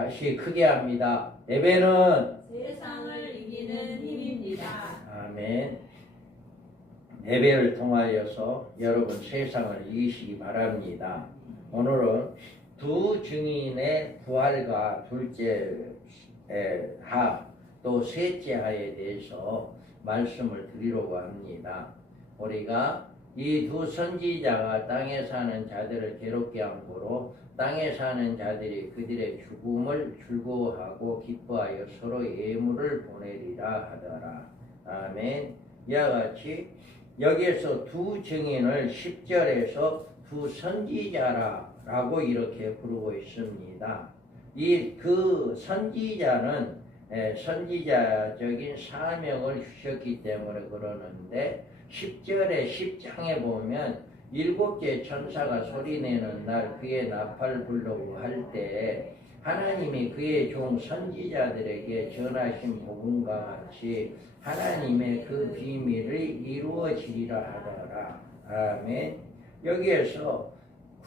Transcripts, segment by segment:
다시 크게 합니다. 예배는 세상을 이기는 힘입니다. 아멘. 예배를 통하여서 여러분 세상을 이기시기 바랍니다. 오늘은 두 증인의 부활과 둘째 하, 또 셋째 하에 대해서 말씀을 드리려고 합니다. 우리가 이 두 선지자가 땅에 사는 자들을 괴롭게 함으로 땅에 사는 자들이 그들의 죽음을 즐거워하고 기뻐하여 서로 예물을 보내리라 하더라. 아멘. 이와 같이 여기에서 두 증인을 10절에서 두 선지자라고 이렇게 부르고 있습니다. 이 그 선지자는 선지자적인 사명을 주셨기 때문에 그러는데 10절에 10장에 보면 일곱째 천사가 소리내는 날 그의 나팔 불려고 할 때 하나님이 그의 종 선지자들에게 전하신 복음과 같이 하나님의 그 비밀이 이루어지리라 하더라. 아멘. 여기에서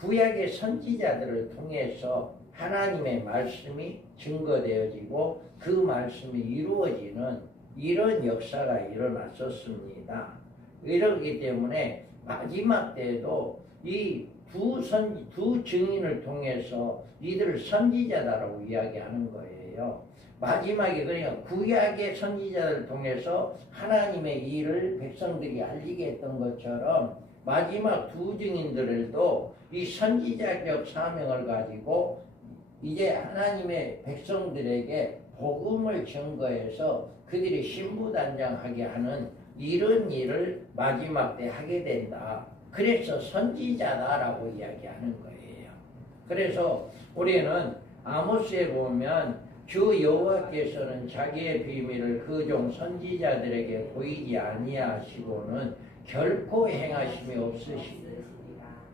구약의 선지자들을 통해서 하나님의 말씀이 증거되어지고 그 말씀이 이루어지는 이런 역사가 일어났었습니다. 이러기 때문에 마지막 때에도 이 두 증인을 통해서 이들을 선지자다라고 이야기하는 거예요. 마지막에 그러니까 구약의 선지자를 통해서 하나님의 일을 백성들이 알리게 했던 것처럼 마지막 두 증인들도 이 선지자적 사명을 가지고 이제 하나님의 백성들에게 복음을 증거해서 그들이 신부단장하게 하는 이런 일을 마지막 때 하게 된다. 그래서 선지자다라고 이야기하는 거예요. 그래서 우리는 아모스에 보면 주 여호와께서는 자기의 비밀을 그 종 선지자들에게 보이지 아니하시고는 결코 행하심이 없으시리라.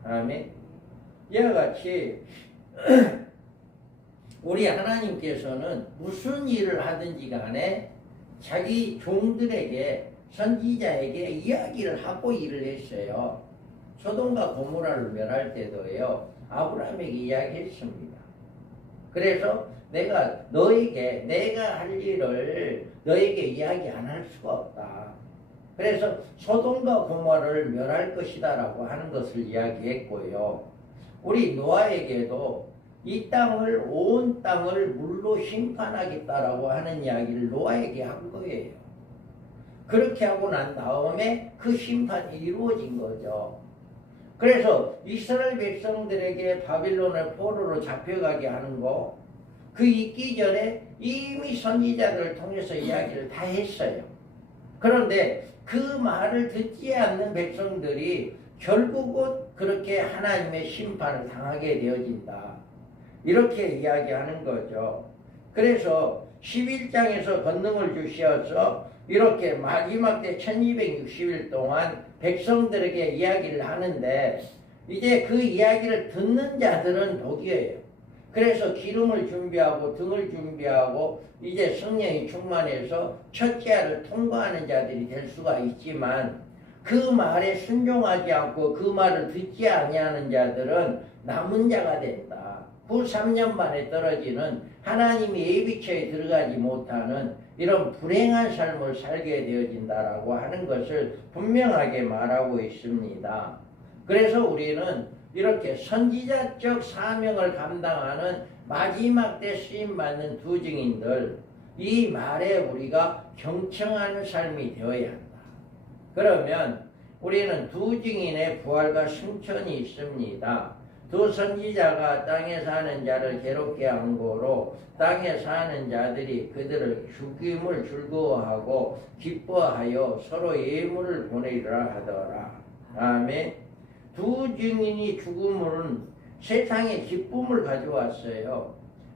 아멘. 이와 같이 우리 하나님께서는 무슨 일을 하든지 간에 자기 종들에게 선지자에게 이야기를 하고 일을 했어요. 소돔과 고모라를 멸할 때도요. 아브라함에게 이야기했습니다. 그래서 내가 할 일을 너에게 이야기 안 할 수가 없다. 그래서 소돔과 고모라를 멸할 것이다라고 하는 것을 이야기했고요. 우리 노아에게도 이 땅을 온 땅을 물로 심판하겠다라고 하는 이야기를 노아에게 한 거예요. 그렇게 하고 난 다음에 그 심판이 이루어진 거죠. 그래서 이스라엘 백성들에게 바빌론의 포로로 잡혀가게 하는 거, 그 있기 전에 이미 선지자들을 통해서 이야기를 다 했어요. 그런데 그 말을 듣지 않는 백성들이 결국은 그렇게 하나님의 심판을 당하게 되어진다. 이렇게 이야기하는 거죠. 그래서 11장에서 권능을 주시어서 이렇게 마지막 때 1260일 동안 백성들에게 이야기를 하는데 이제 그 이야기를 듣는 자들은 복이에요. 그래서 기름을 준비하고 등을 준비하고 이제 성령이 충만해서 첫째 알을 통과하는 자들이 될 수가 있지만 그 말에 순종하지 않고 그 말을 듣지 아니하는 자들은 남은 자가 된다. 후 3년 만에 떨어지는 하나님이 예비처에 들어가지 못하는 이런 불행한 삶을 살게 되어진다라고 하는 것을 분명하게 말하고 있습니다. 그래서 우리는 이렇게 선지자적 사명을 감당하는 마지막 때 쓰임받는 두 증인들, 이 말에 우리가 경청하는 삶이 되어야 한다. 그러면 우리는 두 증인의 부활과 승천이 있습니다. 두 선지자가 땅에 사는 자를 괴롭게 한 거로 땅에 사는 자들이 그들을 죽임을 즐거워하고 기뻐하여 서로 예물을 보내리라 하더라. 아멘. 두 증인이 죽음은 세상에 기쁨을 가져왔어요.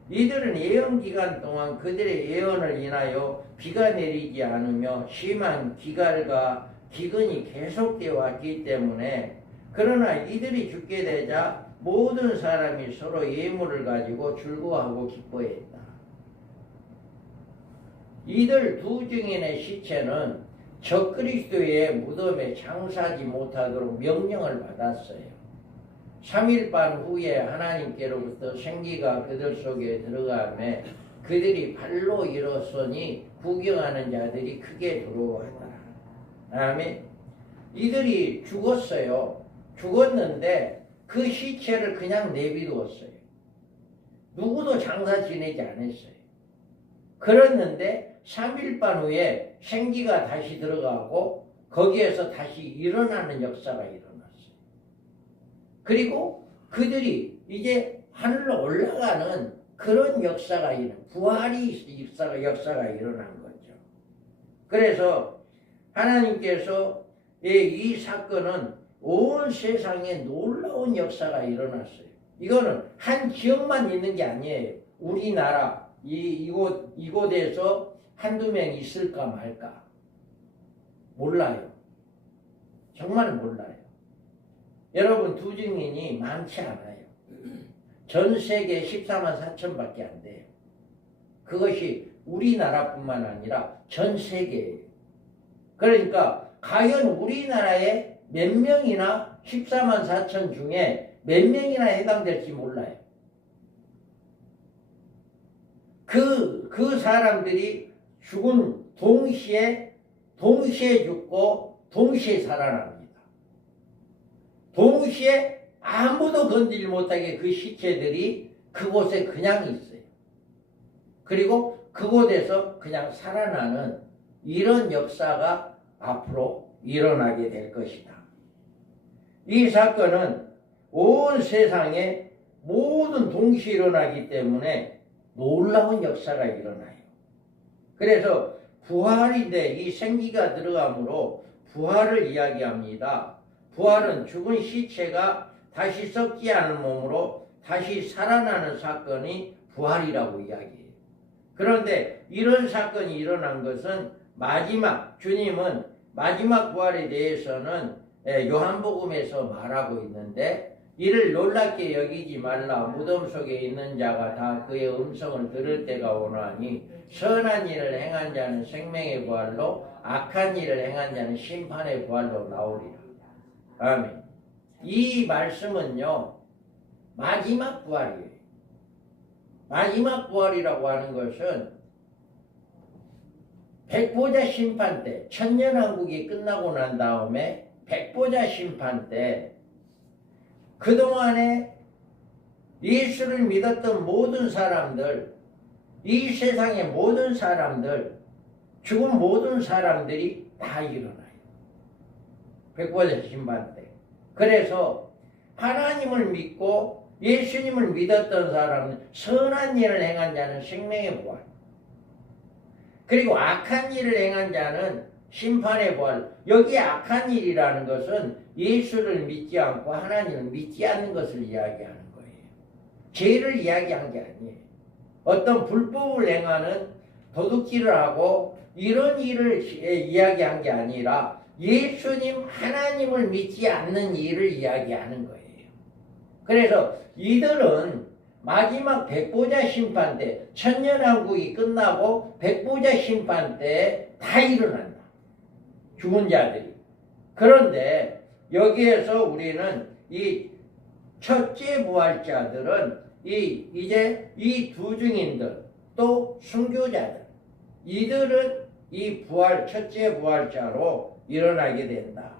이들은 예언 기간 동안 그들의 예언을 인하여 비가 내리지 않으며 심한 기갈과 기근이 계속되어 왔기 때문에 그러나 이들이 죽게 되자 모든 사람이 서로 예물을 가지고 즐거워하고 기뻐했다. 이들 두 증인의 시체는 적그리스도의 무덤에 장사하지 못하도록 명령을 받았어요. 3일반 후에 하나님께로부터 생기가 그들 속에 들어가매 그들이 발로 일어서니 구경하는 자들이 크게 두려워하더라. 아멘. 이들이 죽었어요. 죽었는데 그 시체를 그냥 내비두었어요. 누구도 장사 지내지 않았어요. 그랬는데 3일반 후에 생기가 다시 들어가고 거기에서 다시 일어나는 역사가 일어났어요. 그리고 그들이 이제 하늘로 올라가는 그런 역사가 부활이 역사가 일어난 거죠. 그래서 하나님께서 이 사건은 온 세상에 놀라운 역사가 일어났어요. 이거는 한 지역만 있는 게 아니에요. 우리나라 이곳에서 한두 명 있을까 말까 몰라요. 정말 몰라요. 여러분, 두 증인이 많지 않아요. 전 세계 14만 4천밖에 안 돼요. 그것이 우리나라뿐만 아니라 전 세계예요. 그러니까 과연 우리나라에 몇 명이나 14만 4천 중에 몇 명이나 해당될지 몰라요. 그 사람들이 죽은 동시에 죽고 동시에 살아납니다. 동시에 아무도 건드리지 못하게 그 시체들이 그곳에 그냥 있어요. 그리고 그곳에서 그냥 살아나는 이런 역사가 앞으로 일어나게 될 것이다. 이 사건은 온 세상에 모든 동시에 일어나기 때문에 놀라운 역사가 일어나요. 그래서 부활인데 이 생기가 들어가므로 부활을 이야기합니다. 부활은 죽은 시체가 다시 썩지 않은 몸으로 다시 살아나는 사건이 부활이라고 이야기해요. 그런데 이런 사건이 일어난 것은 주님은 마지막 부활에 대해서는 요한복음에서 말하고 있는데 이를 놀랍게 여기지 말라. 무덤 속에 있는 자가 다 그의 음성을 들을 때가 오나니 선한 일을 행한 자는 생명의 부활로 악한 일을 행한 자는 심판의 부활로 나오리라. 아멘. 이 말씀은요, 마지막 부활이에요. 마지막 부활이라고 하는 것은 백보자 심판 때, 천년왕국이 끝나고 난 다음에 백보자 심판 때 그동안에 예수를 믿었던 모든 사람들, 이 세상의 모든 사람들, 죽은 모든 사람들이 다 일어나요. 백보자 심판 때. 그래서 하나님을 믿고 예수님을 믿었던 사람은 선한 일을 행한 자는 생명의 부활, 그리고 악한 일을 행한 자는 심판의 부활. 여기 악한 일이라는 것은 예수를 믿지 않고 하나님을 믿지 않는 것을 이야기하는 거예요. 죄를 이야기한 게 아니에요. 어떤 불법을 행하는 도둑질을 하고 이런 일을 이야기한 게 아니라 예수님 하나님을 믿지 않는 일을 이야기하는 거예요. 그래서 이들은 마지막 백보자 심판 때, 천년왕국이 끝나고 백보자 심판 때 다 일어난다. 죽은 자들이. 그런데 여기에서 우리는 이 첫째 부활자들은 이제 이 두 증인들 또 순교자들, 이들은 이 첫째 부활자로 일어나게 된다.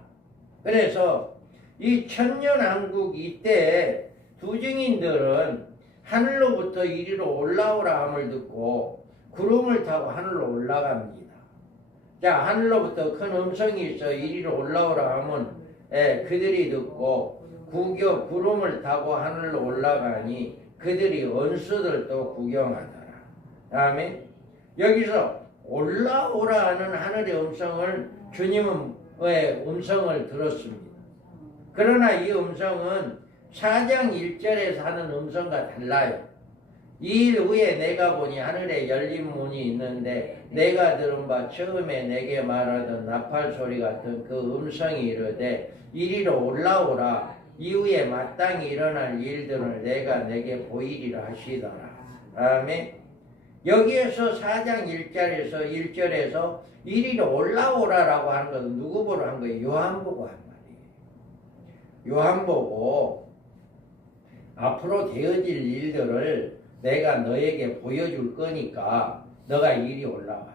그래서 이 천년왕국 이때 두 증인들은 하늘로부터 이리로 올라오라 함을 듣고 구름을 타고 하늘로 올라갑니다. 자, 하늘로부터 큰 음성이 있어 이리로 올라오라 하면 그들이 듣고 구름을 타고 하늘로 올라가니 그들이 원수들도 구경하더라. 다음에 여기서 올라오라 하는 하늘의 음성을 주님은 음성을 들었습니다. 그러나 이 음성은 4장 1절에서 하는 음성과 달라요. 2일 후에 내가 보니 하늘에 열린 문이 있는데 내가 들은 바 처음에 내게 말하던 나팔 소리 같은 그 음성이 이르되 이리로 올라오라. 이후에 마땅히 일어날 일들을 내가 내게 보이리라 하시더라. 아멘. 여기에서 4장 1절에서 이리로 올라오라라고 하는 것은 누구 보러 한 거예요? 요한 보고 한 말이에요. 요한 보고 앞으로 되어질 일들을 내가 너에게 보여줄 거니까 너가 이리 올라와라.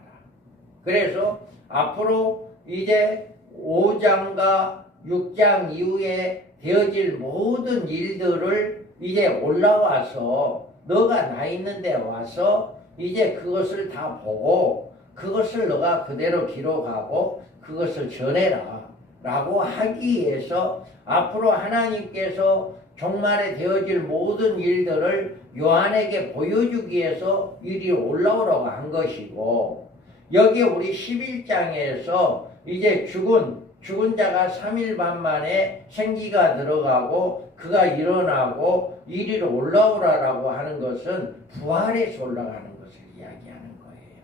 그래서 앞으로 이제 5장과 6장 이후에 되어질 모든 일들을 이제 올라와서 너가 나 있는 데 와서 이제 그것을 다 보고 그것을 너가 그대로 기록하고 그것을 전해라 라고 하기 위해서 앞으로 하나님께서 종말에 되어질 모든 일들을 요한에게 보여주기 위해서 이리 올라오라고 한 것이고, 여기 우리 11장에서 이제 죽은 자가 3일 반 만에 생기가 들어가고 그가 일어나고 이리로 올라오라라고 하는 것은 부활에서 올라가는 것을 이야기하는 거예요.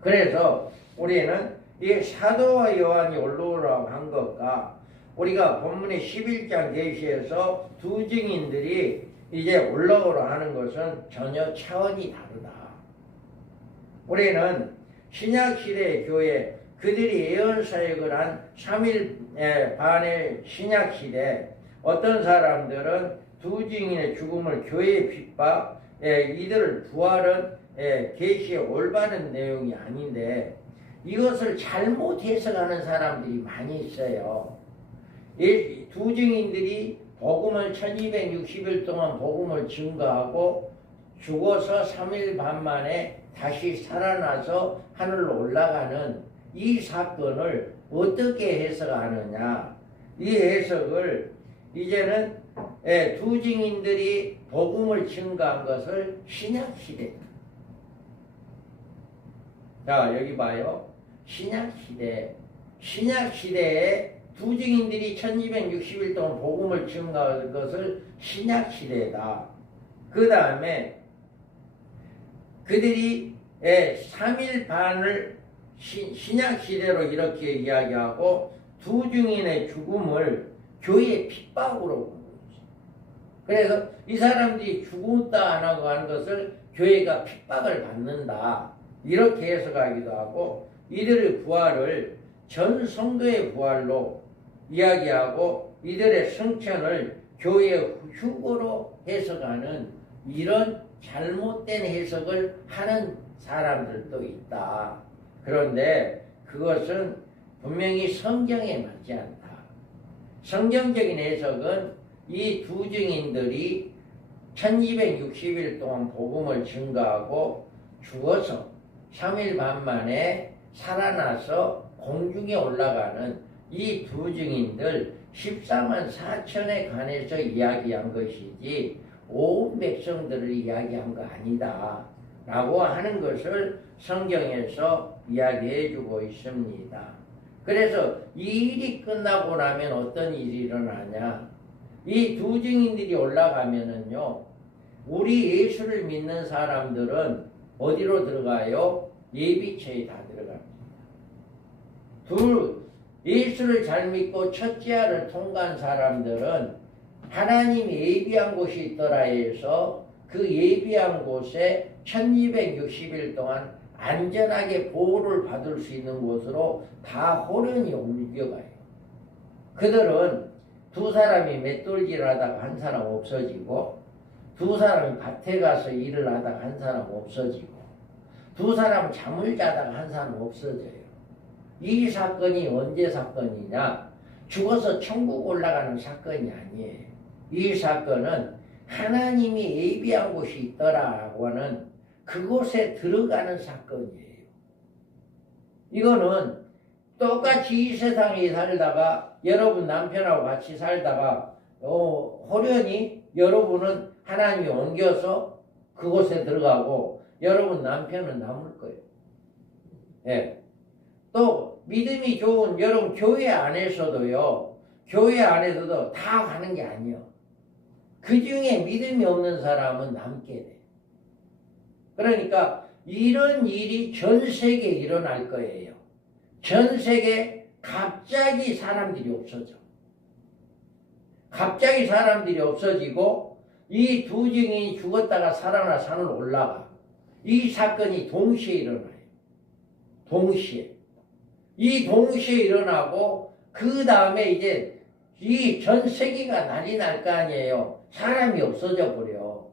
그래서 우리는 이 사도와 요한이 올라오라고 한 것과 우리가 본문의 11장 계시에서 두 증인들이 이제 올라오라 하는 것은 전혀 차원이 다르다. 우리는 신약시대의 교회, 그들이 예언사역을 한 3일 반의 신약시대, 어떤 사람들은 두 증인의 죽음을 교회의 핍박, 이들을 부활은 계시의 올바른 내용이 아닌데 이것을 잘못 해석하는 사람들이 많이 있어요. 이 두 증인들이 복음을 1260일 동안 복음을 증거하고 죽어서 3일 반 만에 다시 살아나서 하늘로 올라가는 이 사건을 어떻게 해석하느냐. 이 해석을 이제는 두 증인들이 복음을 증거한 것을 신약시대. 자, 여기 봐요. 신약시대에 두 증인들이 1260일 동안 복음을 증거한 것을 신약시대다. 그 다음에 그들이 3일 반을 신약시대로 이렇게 이야기하고 두 증인의 죽음을 교회의 핍박으로 본 거죠. 그래서 이 사람들이 죽었다 안 하고 하는 것을 교회가 핍박을 받는다. 이렇게 해석하기도 하고 이들의 부활을 전 성도의 부활로 이야기하고 이들의 성천을 교회의 휴거로 해석하는 이런 잘못된 해석을 하는 사람들도 있다. 그런데 그것은 분명히 성경에 맞지 않다. 성경적인 해석은 이 두 증인들이 1260일 동안 복음을 증거하고 죽어서 3일 반 만에 살아나서 공중에 올라가는 이 두 증인들 14만 4천에 관해서 이야기한 것이지 온 백성들을 이야기한 거 아니다 라고 하는 것을 성경에서 이야기해 주고 있습니다. 그래서 이 일이 끝나고 나면 어떤 일이 일어나냐. 이 두 증인들이 올라가면은요, 우리 예수를 믿는 사람들은 어디로 들어가요? 예비처에 다 들어갑니다. 예수를 잘 믿고 첫째아를 통과한 사람들은 하나님이 예비한 곳이 있더라 해서 그 예비한 곳에 1260일 동안 안전하게 보호를 받을 수 있는 곳으로 다 호련히 옮겨가요. 그들은 두 사람이 맷돌질 하다가 한 사람 없어지고, 두 사람이 밭에 가서 일을 하다가 한 사람 없어지고, 두 사람 잠을 자다가 한 사람 없어져요. 이 사건이 언제 사건이냐? 죽어서 천국 올라가는 사건이 아니에요. 이 사건은 하나님이 예비한 곳이 있더라고 하는 그곳에 들어가는 사건이에요. 이거는 똑같이 이 세상에 살다가 여러분 남편하고 같이 살다가 호련히 여러분은 하나님이 옮겨서 그곳에 들어가고 여러분 남편은 남을 거예요. 예. 또 믿음이 좋은 여러분 교회 안에서도요. 교회 안에서도 다 가는 게 아니에요. 그 중에 믿음이 없는 사람은 남게 돼. 그러니까 이런 일이 전 세계에 일어날 거예요. 전 세계에 갑자기 사람들이 없어져. 갑자기 사람들이 없어지고 이 두 증인이 죽었다가 살아나 산으로 올라가. 이 사건이 동시에 일어나요. 동시에. 이 동시에 일어나고 그 다음에 이제 이 전 세계가 난리 날 거 아니에요. 사람이 없어져 버려.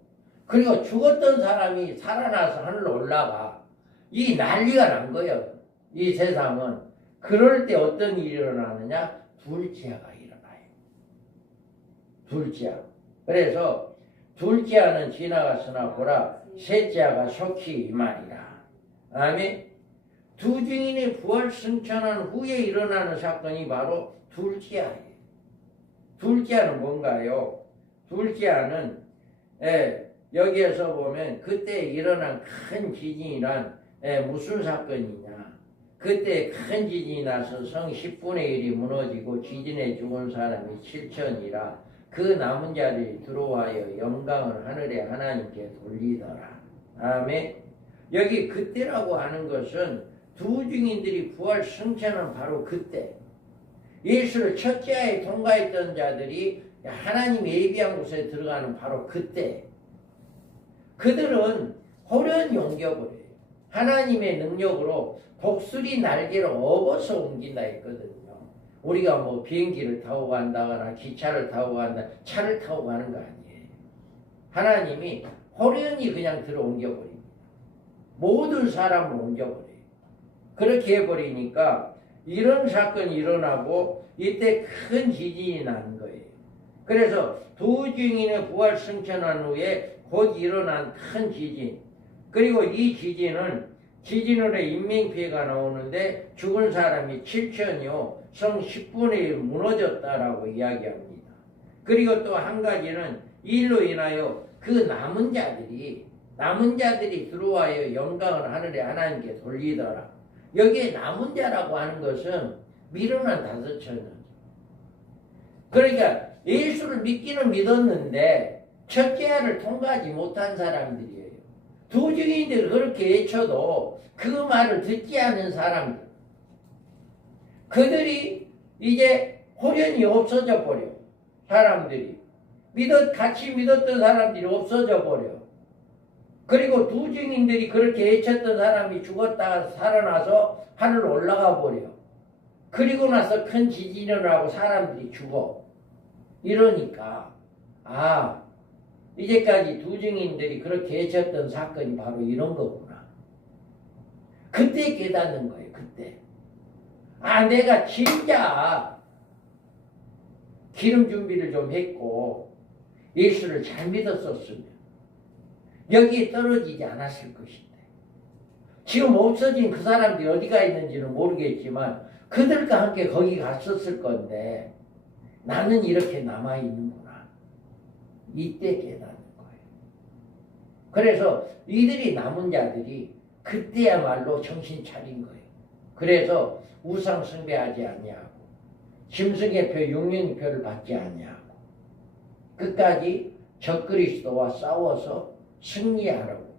그리고 죽었던 사람이 살아나서 하늘로 올라가. 이 난리가 난 거예요. 이 세상은. 그럴 때 어떤 일이 일어나느냐? 둘째아가 일어나요. 둘째아. 그래서 둘째아는 지나갔으나 보라 셋째아가 속히 임하리라. 아멘. 두 증인의 부활 승천한 후에 일어나는 사건이 바로 둘째아예요. 둘째아는 뭔가요? 둘째아는 여기에서 보면 그때 일어난 큰 지진이란 무슨 사건이냐? 그때 큰 지진이 나서 성 10분의 1이 무너지고 지진에 죽은 사람이 7천이라 그 남은 자들이 들어와여 영광을 하늘의 하나님께 돌리더라. 아멘. 여기 그때라고 하는 것은 두 증인들이 부활 승천은 바로 그때. 예수를 첫째아에 통과했던 자들이 하나님 예비한 곳에 들어가는 바로 그때. 그들은 호련히 옮겨버려요. 하나님의 능력으로 독수리 날개로 업어서 옮긴다 했거든요. 우리가 뭐 비행기를 타고 간다거나 기차를 타고 간다, 차를 타고 가는 거 아니에요. 하나님이 호련히 그냥 들어 옮겨버립니다. 모든 사람을 옮겨버려요. 그렇게 해버리니까 이런 사건이 일어나고 이때 큰 지진이 나는 거예요. 그래서 두 증인의 부활 승천한 후에 곧 일어난 큰 지진, 그리고 이 지진으로 인명피해가 나오는데 죽은 사람이 7천이요 성 10분의 1 무너졌다라고 이야기합니다. 그리고 또 한 가지는 일로 인하여 그 남은 자들이 들어와요 영광을 하늘에 하나님께 돌리더라. 여기에 남은 자라고 하는 것은 밀어난 5천은. 그러니까 예수를 믿기는 믿었는데 첫째아를 통과하지 못한 사람들이에요. 두 증인들이 그렇게 외쳐도 그 말을 듣지 않은 사람들. 그들이 이제 호련히 없어져 버려. 사람들이. 같이 믿었던 사람들이 없어져 버려. 그리고 두 증인들이 그렇게 외쳤던 사람이 죽었다가 살아나서 하늘로 올라가 버려. 그리고 나서 큰 지진이 일어나고 사람들이 죽어. 이러니까 이제까지 두 증인들이 그렇게 외쳤던 사건이 바로 이런 거구나. 그때 깨닫는 거예요. 그때. 내가 진짜 기름 준비를 좀 했고 예수를 잘 믿었었으면 여기에 떨어지지 않았을 것인데. 지금 없어진 그 사람들이 어디가 있는지는 모르겠지만 그들과 함께 거기 갔었을 건데 나는 이렇게 남아있는구나. 이때 깨닫는 거예요. 그래서 이들이 남은 자들이 그때야말로 정신 차린 거예요. 그래서 우상 숭배하지 아니하고 짐승의 표, 용령의 표를 받지 아니하고 끝까지 적그리스도와 싸워서 승리하라고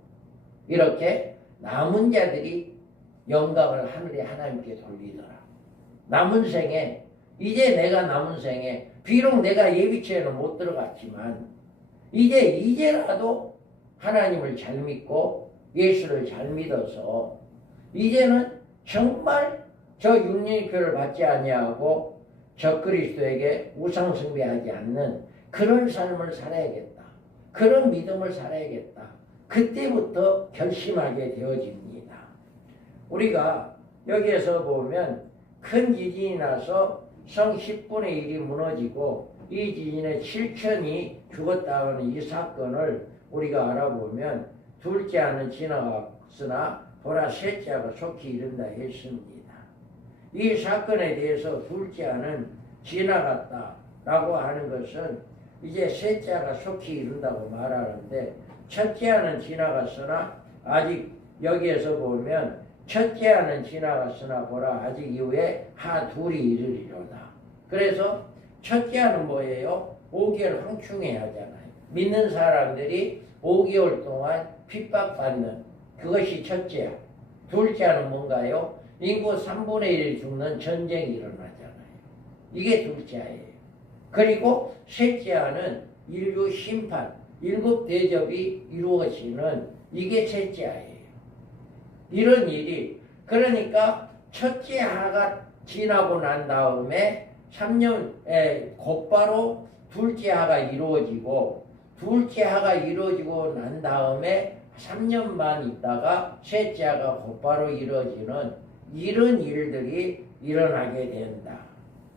이렇게 남은 자들이 영광을 하늘의 하나님께 돌리더라. 남은 생에 이제 내가 남은 생에 비록 내가 예비처에는 못 들어갔지만 이제라도 하나님을 잘 믿고 예수를 잘 믿어서 이제는 정말 저 육신의 표를 받지 아니하고 적그리스도에게 우상 숭배하지 않는 그런 삶을 살아야겠다. 그런 믿음을 살아야겠다. 그때부터 결심하게 되어집니다. 우리가 여기에서 보면 큰 지진이 나서 성 10분의 1이 무너지고 이 지진에 7천이 죽었다는 이 사건을 우리가 알아보면 둘째아는 지나갔으나 보라 셋째아가 속히 이른다 했습니다. 이 사건에 대해서 둘째아는 지나갔다라고 하는 것은 이제 셋째아가 속히 이른다고 말하는데 첫째아는 지나갔으나 아직 여기에서 보면 첫째아는 지나갔으나 보라 아직 이후에 둘이 이르리로다. 그래서 첫째아는 뭐예요? 5개월 황충해야 하잖아요. 믿는 사람들이 5개월 동안 핍박받는 그것이 첫째아. 둘째아는 뭔가요? 인구 3분의 1이 죽는 전쟁이 일어나잖아요. 이게 둘째아예요. 그리고 셋째아는 인류 심판, 7 대접이 이루어지는 이게 셋째아예요. 이런 일이 그러니까 첫째아가 지나고 난 다음에 3년 곧바로 둘째아가 이루어지고 둘째 하가 이루어지고 난 다음에 3년 반 있다가 셋째 하가 곧바로 이루어지는 이런 일들이 일어나게 된다.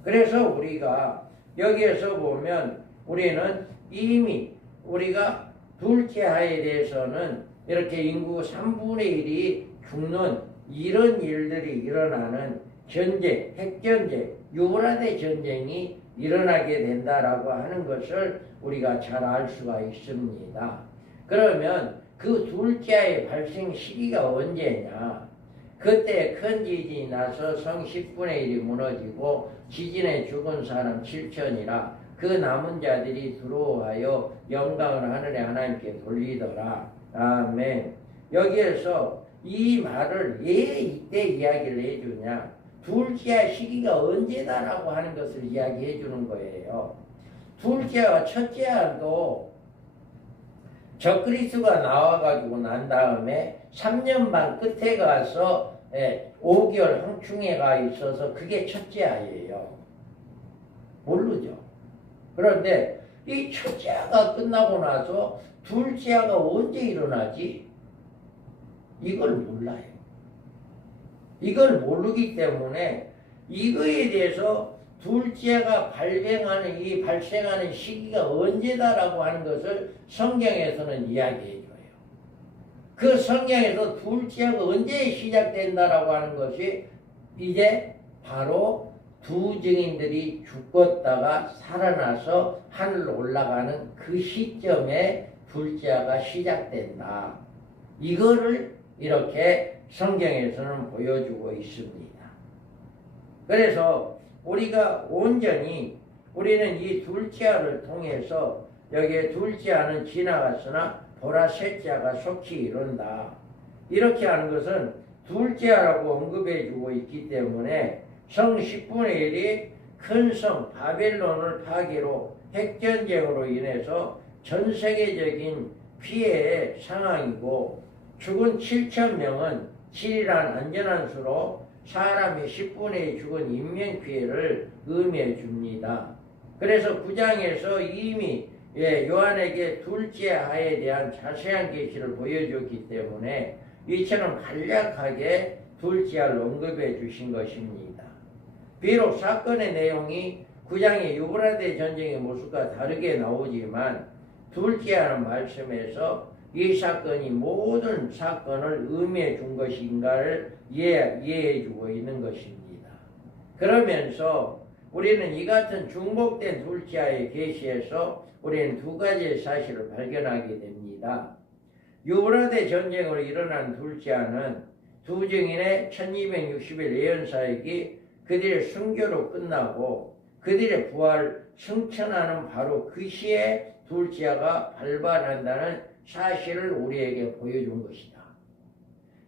그래서 우리가 여기에서 보면 우리는 이미 우리가 둘째 하에 대해서는 이렇게 인구 3분의 1이 죽는 이런 일들이 일어나는 전쟁, 핵전쟁, 유브라데 전쟁이 일어나게 된다라고 하는 것을 우리가 잘 알 수가 있습니다. 그러면 그 둘째 하의 발생 시기가 언제냐? 그때 큰 지진이 나서 성 10분의 1이 무너지고 지진에 죽은 사람 7천이라 그 남은 자들이 두려워하여 영광을 하늘의 하나님께 돌리더라. 아멘. 여기에서 이 말을 왜 이때 이야기를 해주냐? 둘째 시기가 언제다라고 하는 것을 이야기해 주는 거예요. 둘째와 첫째도 적그리스도가 나와가지고 난 다음에 3년 반 끝에 가서 5개월 황충해가 있어서 그게 첫째아예요. 모르죠. 그런데 이 첫째아가 끝나고 나서 둘째아가 언제 일어나지? 이걸 몰라요. 이걸 모르기 때문에 이거에 대해서 둘째가 발생하는 시기가 언제다라고 하는 것을 성경에서는 이야기해 줘요. 그 성경에서 둘째가 언제 시작된다라고 하는 것이 이제 바로 두 증인들이 죽었다가 살아나서 하늘로 올라가는 그 시점에 둘째가 시작된다. 이거를 이렇게 성경에서는 보여주고 있습니다. 그래서 우리가 온전히 우리는 이 둘째아를 통해서 여기에 둘째아는 지나갔으나 보라 셋째아가 속히 이룬다. 이렇게 하는 것은 둘째아라고 언급해주고 있기 때문에 성 10분의 1이 큰 성 바벨론을 파괴로 핵전쟁으로 인해서 전 세계적인 피해의 상황이고 죽은 7천 명은 7이란 안전한 수로 사람이 10분의 1 죽은 인명피해를 의미해 줍니다. 그래서 9장에서 이미 요한에게 둘째 하에 대한 자세한 계시를 보여줬기 때문에 이처럼 간략하게 둘째 하를 언급해 주신 것입니다. 비록 사건의 내용이 9장의 유브라데 전쟁의 모습과 다르게 나오지만 둘째 하는 말씀에서 이 사건이 모든 사건을 의미해 준 것인가를 이해해 주고 있는 것입니다. 그러면서 우리는 이 같은 중복된 둘째아의 계시에서 우리는 두 가지의 사실을 발견하게 됩니다. 유브라데 전쟁으로 일어난 둘째아는 두 증인의 1260일 예언사역이 그들의 순교로 끝나고 그들의 부활 승천하는 바로 그 시에 둘째아가 발발한다는 사실을 우리에게 보여준 것이다.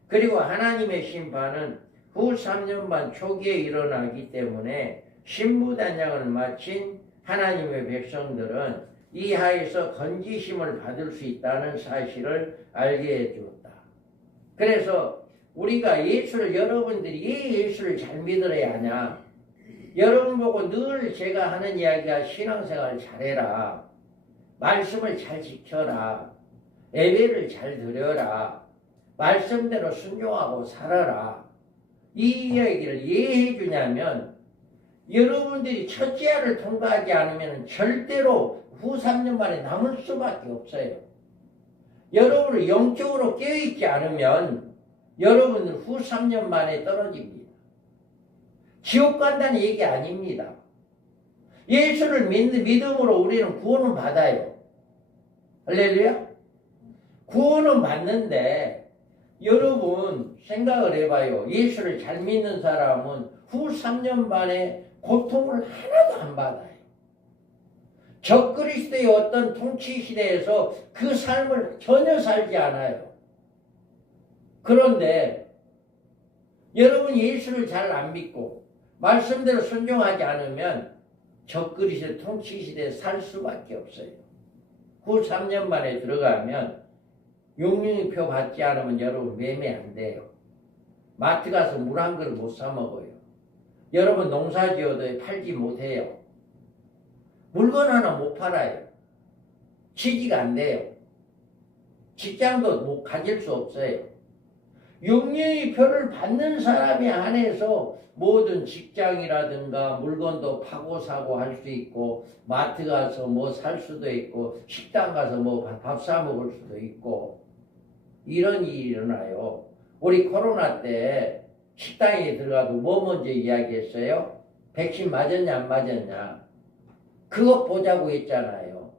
그리고 하나님의 심판은 후 3년 반 초기에 일어나기 때문에 신부단장을 마친 하나님의 백성들은 이 하에서 건지심을 받을 수 있다는 사실을 알게 해주었다. 그래서 우리가 여러분들이 왜 예수를 잘 믿어야 하냐? 여러분 보고 늘 제가 하는 이야기가 신앙생활 잘해라. 말씀을 잘 지켜라. 예배를 잘 드려라. 말씀대로 순종하고 살아라. 이 이야기를 왜 해주냐면 여러분들이 첫째아를 통과하지 않으면 절대로 후 3년 만에 남을 수밖에 없어요. 여러분을 영적으로 깨어있지 않으면 여러분들 후 3년 만에 떨어집니다. 지옥 간다는 얘기 아닙니다. 예수를 믿음으로 우리는 구원을 받아요. 할렐루야? 구원은 받는데 여러분 생각을 해봐요. 예수를 잘 믿는 사람은 후 3년 반에 고통을 하나도 안 받아요. 적그리스도의 어떤 통치 시대에서 그 삶을 전혀 살지 않아요. 그런데 여러분 예수를 잘 안 믿고 말씀대로 순종하지 않으면 적그리스도의 통치 시대에 살 수밖에 없어요. 후 3년 만에 들어가면 용융표 받지 않으면 여러분 매매 안 돼요. 마트 가서 물 한 그릇 못 사 먹어요. 여러분 농사 지어도 팔지 못해요. 물건 하나 못 팔아요. 취직이 안 돼요. 직장도 못 가질 수 없어요. 육류표를 받는 사람에 한해서 모든 직장이라든가 물건도 파고 사고 할 수 있고, 마트 가서 뭐 살 수도 있고, 식당 가서 뭐 밥 사 먹을 수도 있고, 이런 일이 일어나요. 우리 코로나 때 식당에 들어가도 뭐 먼저 이야기했어요? 백신 맞았냐 안 맞았냐, 그거 보자고 했잖아요.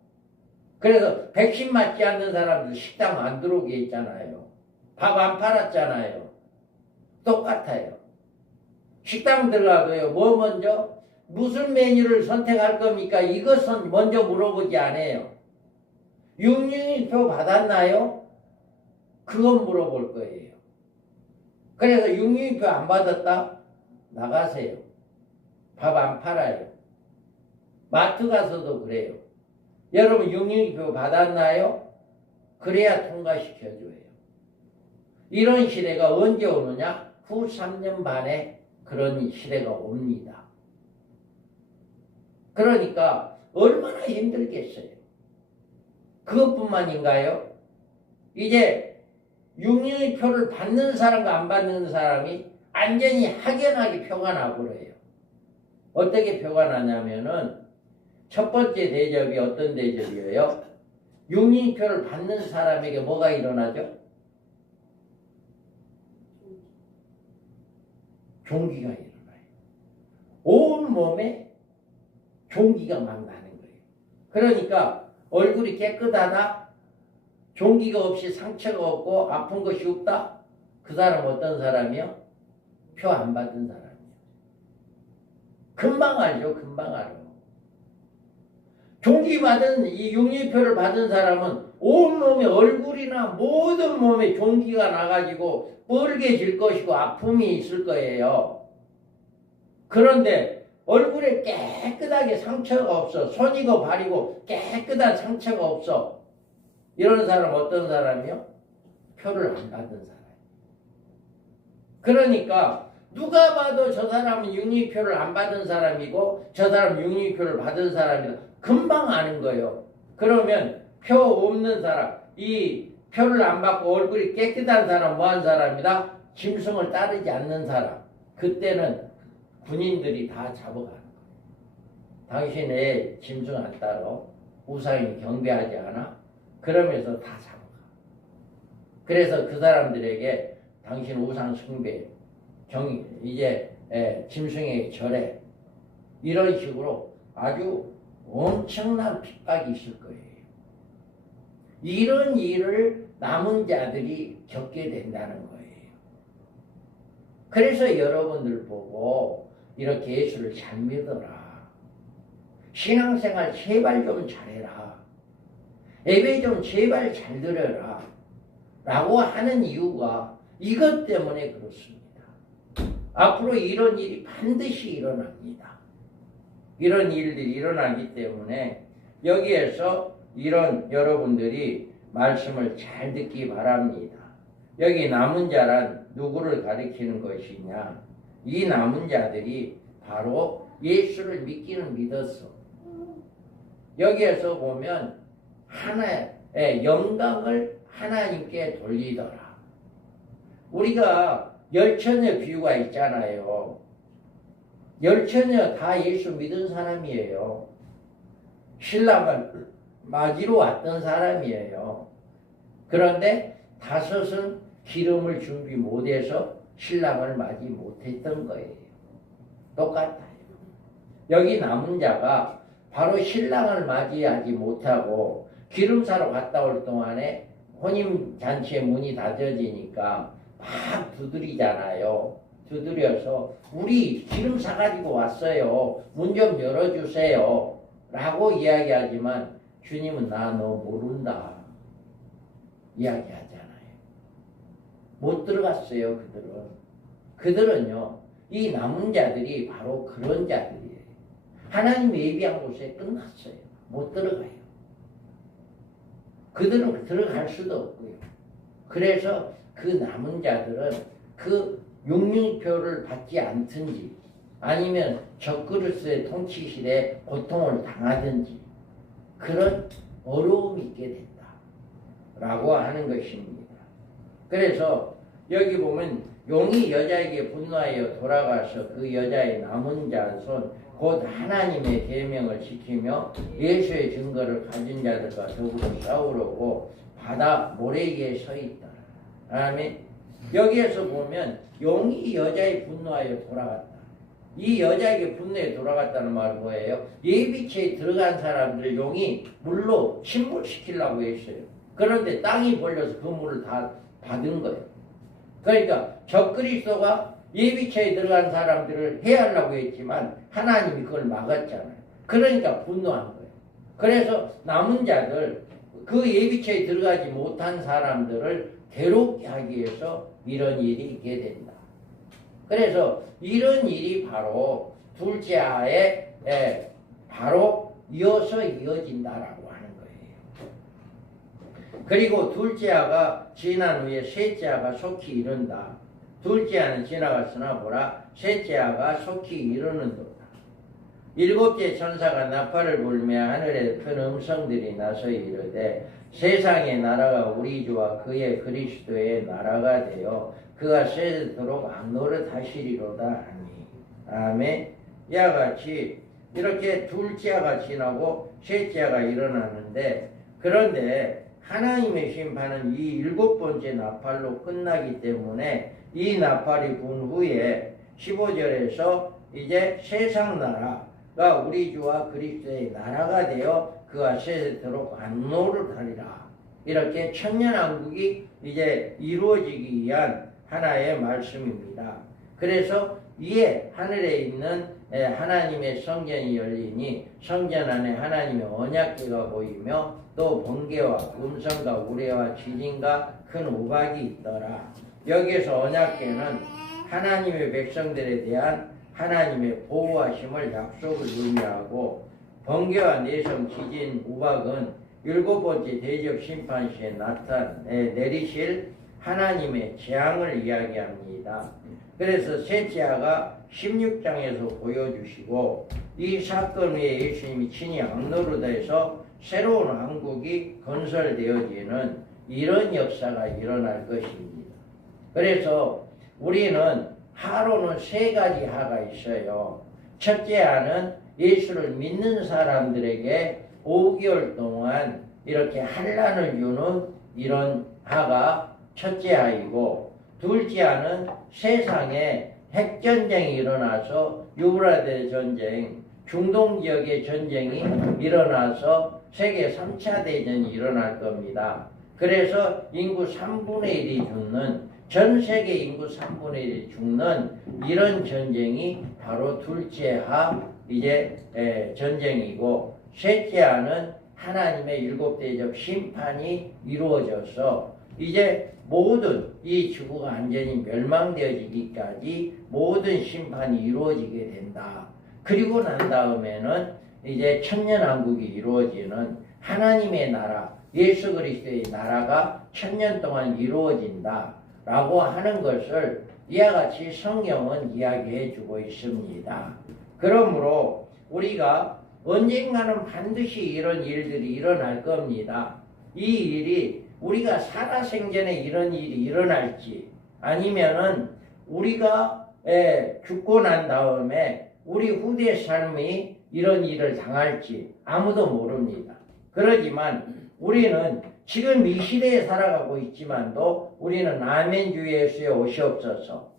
그래서 백신 맞지 않는 사람들 식당 안 들어오게 했잖아요. 밥 안 팔았잖아요. 똑같아요. 식당 들어가도요, 뭐 먼저 무슨 메뉴를 선택할 겁니까? 이것은 먼저 물어보지 않아요. 육류표 받았나요? 그건 물어볼 거예요. 그래서 육류표 안 받았다? 나가세요. 밥 안 팔아요. 마트 가서도 그래요. 여러분 육류표 받았나요? 그래야 통과시켜줘요. 이런 시대가 언제 오느냐? 후 3년 반에 그런 시대가 옵니다. 그러니까 얼마나 힘들겠어요. 그것뿐만인가요? 이제 육류표를 받는 사람과 안 받는 사람이 완전히 확연하게 표가 나버려요. 어떻게 표가 나냐면은 첫 번째 대접이 어떤 대접이에요? 육류표를 받는 사람에게 뭐가 일어나죠? 종기가 일어나요. 온 몸에 종기가 막 나는 거예요. 그러니까 얼굴이 깨끗하다? 종기가 없이 상처가 없고 아픈 것이 없다? 그 사람 어떤 사람이요? 표 안 받은 사람이요. 금방 알죠. 금방 알아. 종기 받은 이 육류표를 받은 사람은 온몸에 얼굴이나 모든 몸에 종기가 나가지고 뻘개질 것이고 아픔이 있을 거예요. 그런데 얼굴에 깨끗하게 상처가 없어. 손이고 발이고 깨끗한 상처가 없어. 이런 사람 어떤 사람이요? 표를 안 받은 사람. 그러니까 누가 봐도 저 사람은 육류표를 안 받은 사람이고 저 사람은 육류표를 받은 사람이다. 금방 아는 거예요. 그러면 표 없는 사람, 이 표를 안 받고 얼굴이 깨끗한 사람 뭐한 사람이다? 짐승을 따르지 않는 사람. 그때는 군인들이 다 잡아가는 거예요. 당신 왜 짐승 안 따라? 우상이 경배하지 않아? 그러면서 다 잡아가. 그래서 그 사람들에게 당신 우상 숭배, 이제 짐승에게 절해. 이런 식으로 아주 엄청난 핍박이 있을 거예요. 이런 일을 남은 자들이 겪게 된다는 거예요. 그래서 여러분들 보고 이렇게 예수를 잘 믿어라. 신앙생활 제발 좀 잘해라. 예배 좀 제발 잘 드려라. 라고 하는 이유가 이것 때문에 그렇습니다. 앞으로 이런 일이 반드시 일어납니다. 이런 일들이 일어나기 때문에 여기에서 이런 여러분들이 말씀을 잘 듣기 바랍니다. 여기 남은 자란 누구를 가리키는 것이냐? 이 남은 자들이 바로 예수를 믿기는 믿었어. 여기에서 보면 하나의 영광을 하나님께 돌리더라. 우리가 열처녀 비유가 있잖아요. 열처녀 다 예수 믿은 사람이에요. 신랑을 맞이러 왔던 사람이에요. 그런데 다섯은 기름을 준비 못해서 신랑을 맞이 못했던 거예요. 똑같아요. 여기 남은 자가 바로 신랑을 맞이하지 못하고 기름 사러 갔다 올 동안에 혼인잔치의 문이 닫혀지니까 막 두드리잖아요. 두드려서 우리 기름 사가지고 왔어요. 문 좀 열어주세요. 라고 이야기하지만 주님은 나 너 모른다. 이야기하잖아요. 못 들어갔어요. 그들은요. 이 남은 자들이 바로 그런 자들이에요. 하나님 예비한 곳에 끝났어요. 못 들어가요. 그들은 들어갈 수도 없고요. 그래서 그 남은 자들은 그 육류표를 받지 않든지 아니면 적그리스의 통치실에 고통을 당하든지 그런 어려움이 있게 된다 라고 하는 것입니다. 그래서 여기 보면 용이 여자에게 분노하여 돌아가서 그 여자의 남은 자손 곧 하나님의 계명을 지키며 예수의 증거를 가진 자들과 더불어 싸우려고 바다 모래 위에 서 있다. 아멘. 여기에서 보면 용이 여자의 분노하여 돌아갔다. 이 여자에게 분노에 돌아갔다는 말은 뭐예요? 예비체에 들어간 사람들 용이 물로 침몰시키려고 했어요. 그런데 땅이 벌려서 그 물을 다 받은 거예요. 그러니까 적그리스도가 예비체에 들어간 사람들을 해하려고 했지만 하나님이 그걸 막았잖아요. 그러니까 분노한 거예요. 그래서 남은 자들, 그 예비체에 들어가지 못한 사람들을 괴롭게 하기 위해서 이런 일이 있게 된다. 그래서 이런 일이 바로 둘째 아에 바로 이어서 이어진다라고 하는 거예요. 그리고 둘째 아가 지난 후에 셋째 아가 속히 이른다. 둘째 아는 지나갔으나 보라 셋째 아가 속히 이르는도다. 일곱째 천사가 나팔을 불며 하늘에 큰 음성들이 나서 이르되 세상의 나라가 우리 주와 그의 그리스도의 나라가 되어 그가 세도록 악노릇 하시리로다 하니. 아멘. 이와 같이 이렇게 둘째 아가 지나고 셋째 아가 일어나는데, 그런데 하나님의 심판은 이 일곱 번째 나팔로 끝나기 때문에 이 나팔이 분 후에 15절에서 이제 세상 나라가 우리 주와 그리스도의 나라가 되어 그가 세도록 안노를 하리라. 이렇게 천년왕국이 이제 이루어지기 위한 하나의 말씀입니다. 그래서 위에 하늘에 있는 하나님의 성전이 열리니 성전 안에 하나님의 언약궤가 보이며 또 번개와 음성과 우레와 지진과 큰 우박이 있더라. 여기에서 언약궤는 하나님의 백성들에 대한 하나님의 보호하심을 약속을 의미하고, 번개와 내성, 지진, 우박은 일곱 번째 대적 심판 시에 내리실 하나님의 재앙을 이야기합니다. 그래서 셋째 아가 16장에서 보여주시고, 이 사건 후에 예수님이 친히 악노르다에서 새로운 왕국이 건설되어지는 이런 역사가 일어날 것입니다. 그래서 우리는 하로는 세 가지 하가 있어요. 첫째 하는 예수를 믿는 사람들에게 5개월 동안 이렇게 환난을 주는 이런 하가 첫째 하이고, 둘째 하는 세상에 핵전쟁이 일어나서 유브라데 전쟁, 중동 지역의 전쟁이 일어나서 세계 3차 대전이 일어날 겁니다. 그래서 인구 3분의 1이 죽는, 전 세계 인구 3분의 1이 죽는 이런 전쟁이 바로 둘째 하 이제 전쟁이고, 셋째 하는 하나님의 일곱 대적 심판이 이루어져서 이제 모든 이 지구가 완전히 멸망되어지기까지 모든 심판이 이루어지게 된다. 그리고 난 다음에는 이제 천년왕국이 이루어지는 하나님의 나라, 예수 그리스도의 나라가 천년 동안 이루어진다 라고 하는 것을 이와 같이 성경은 이야기해 주고 있습니다. 그러므로 우리가 언젠가는 반드시 이런 일들이 일어날 겁니다. 이 일이 우리가 살아생전에 이런 일이 일어날지, 아니면은 우리가 죽고 난 다음에 우리 후대 삶이 이런 일을 당할지 아무도 모릅니다. 그러지만 우리는 지금 이 시대에 살아가고 있지만도 우리는 아멘 주 예수의 오시옵소서.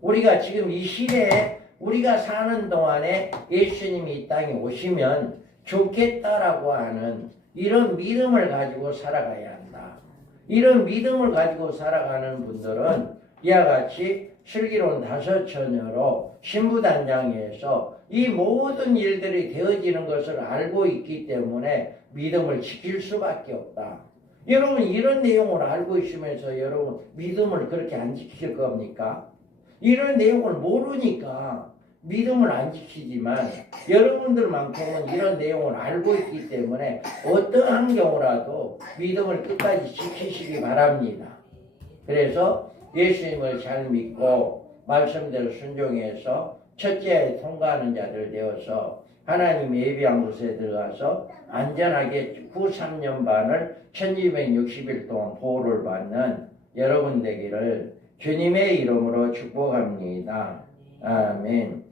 우리가 지금 이 시대에 우리가 사는 동안에 예수님이 이 땅에 오시면 좋겠다라고 하는 이런 믿음을 가지고 살아가야 한다. 이런 믿음을 가지고 살아가는 분들은 이와 같이 슬기로운 다섯 처녀로 신부단장에서 이 모든 일들이 되어지는 것을 알고 있기 때문에 믿음을 지킬 수밖에 없다. 여러분, 이런 내용을 알고 있으면서 여러분 믿음을 그렇게 안 지킬 겁니까? 이런 내용을 모르니까 믿음을 안 지키지만, 여러분들만큼은 이런 내용을 알고 있기 때문에 어떠한 경우라도 믿음을 끝까지 지키시기 바랍니다. 그래서 예수님을 잘 믿고 말씀대로 순종해서 첫째에 통과하는 자들 되어서 하나님 예비한 곳에 들어가서 안전하게 후 3년 반을 1260일 동안 보호를 받는 여러분 되기를 주님의 이름으로 축복합니다. 아멘.